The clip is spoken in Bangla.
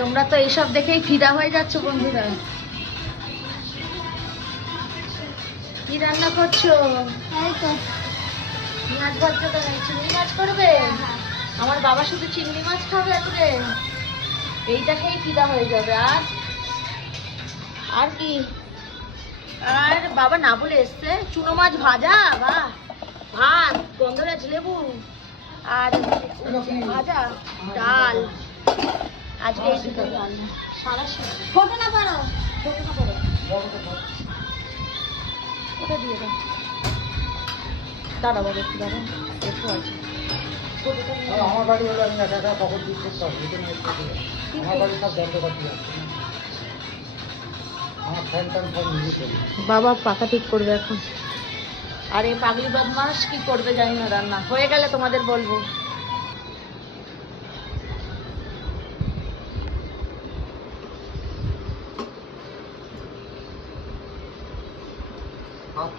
তোমরা তো এইসব দেখেই ফিদা হয়ে যাচ্ছ বন্ধুরা। কি রান্না করছো? মাছ ভাজছো তো? চিংড়ি মাছ করবে? আমার বাবা শুধু চিংড়ি মাছ খাবে আজকে, এইটা খেয়েই ফিদা হয়ে যাবে। আর আর কি? আর বাবা না বলে এসছে চুনো মাছ ভাজা, বাহ, ভাত, গন্ধরাজ লেবু আর ভাজা, ডাল। আজকে এই দুটো রান্না। সারা ছোট না পারো, ছোট না পারো, ওটা দিয়ে দাও। দাঁড়া বাবা, একটু দাঁড়া, একটু আছে। আমার বাড়ি হলে আমি একা একা কখন ঠিক করতে হবে, আমার বাড়ি সব যন্ত্রপাতি আছে, আমার ফ্যান ট্যান সব নিজে করি। বাবা পাকা ঠিক করবে এখন। আর এই পাগলি বদমাস কি করবে জানি না, রান্না হয়ে গেলে তোমাদের বলবো। হাত